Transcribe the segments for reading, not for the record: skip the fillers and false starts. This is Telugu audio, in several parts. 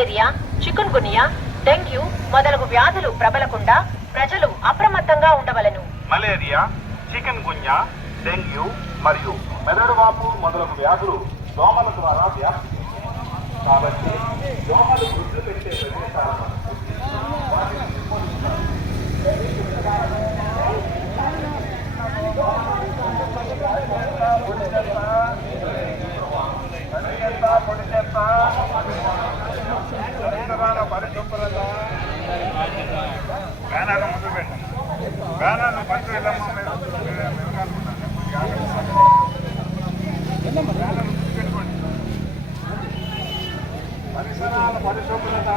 మలేరియా, చికున్ గునియా, డెంగ్యూ మొదలగు వ్యాధులు ప్రబలకుండా ప్రజలు అప్రమత్తంగా ఉండవలెను. మలేరియా, చికెన్ గున్యా, డెంగ్యూ మరియు మెదడువాపు మొదలగు వ్యాధులు దోమల ద్వారా వ్యాప్తి. కాబట్టి దోమలు గుడ్లు పెట్టే ప్రదేశాలను వాటిని నిర్మూలించాలి. పరిశుభ్రత బ్యానర్ను ముందు పెట్టండి. బ్యానర్ను పట్టు వెళ్ళమ్మా. పరిసరాల పరిశుభ్రత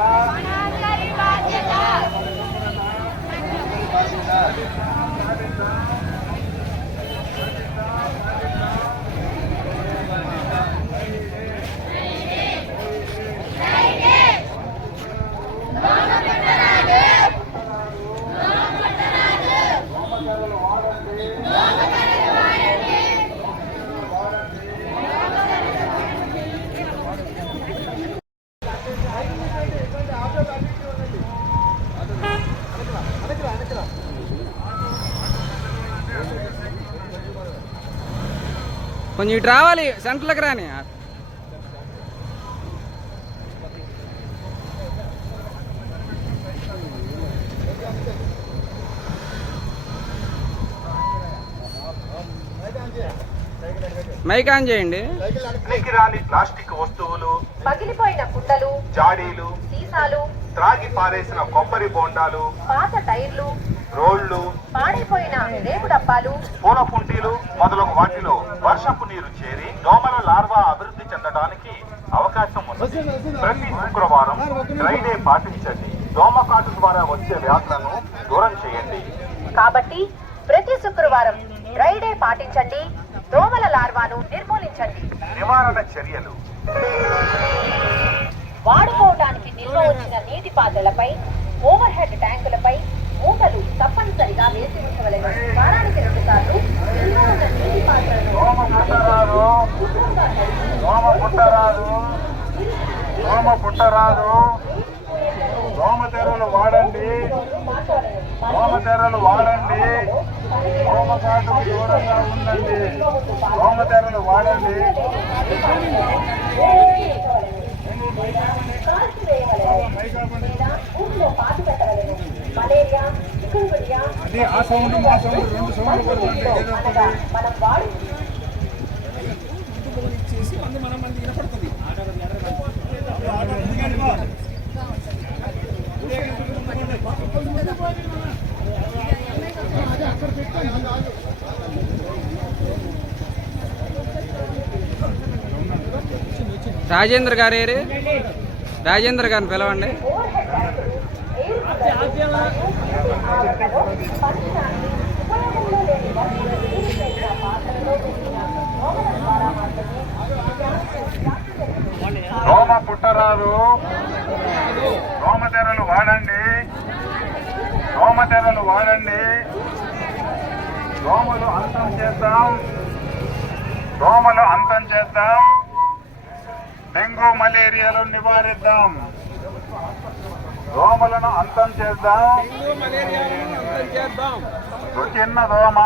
కొంచెం ఇటు రావాలి, సెంటర్లకు రాని. మైక్ ఆన్ చేయండి. పనికిరాని ప్లాస్టిక్ వస్తువులు, పగిలిపోయిన కుండలు, జాడీలు, సీసాలు, త్రాగి పారేసిన కొబ్బరి బోండాలు, పాత టైర్లు, రోళ్లు, పాడైపోయిన రేపు డబ్బాలు, పూల కుంటీలు మొదలగు వాటిలో వర్షపు నీరు చేరి దోమల లార్వా అభివృద్ధి చెందడానికి అవకాశం ఉంది. ప్రతి శుక్రవారం డ్రై డే పాటించండి. దోమకాటు ద్వారా వచ్చే వ్యాధులను దూరం చేయండి. కాబట్టి ప్రతి శుక్రవారం డ్రై డే పాటించండి. దోమల లార్వాను నిర్మూలించండి. నివారణ చర్యలు: వాడుకోవడానికి నిల్వ వచ్చిన నీటి పాత్రలపై, ఓవర్ హెడ్ ట్యాంకులపై మూటలు తప్పనిసరిగా వేసి ఉంచవలెను. వారానికి 2 సార్లు నిల్వ ఉన్న నీటి పాత్రలను దోమతెరలు వాడండి. దోమతెరలు వాడండి. దోమకాటుకు దూరంగా ఉండండి. దోమతెరలు వాడండి. అది ఆ సౌండ్ మా సౌండ్ 2 సౌండ్లు పడుతుంది. మనం వాడు రాజేంద్ర గారు ఏరి, రాజేంద్ర గారిని పిలవండి. దోమ పుట్టరాదు. దోమతెరలు వాడండి. దోమతెరలు వాడండి. దోమలు అంతం చేద్దాం. దోమలు అంతం చేద్దాం. డెంగ్యూ మలేరియాలు నివారిద్దాం. దోమలను అంతం చేద్దాం. చిన్న దోమ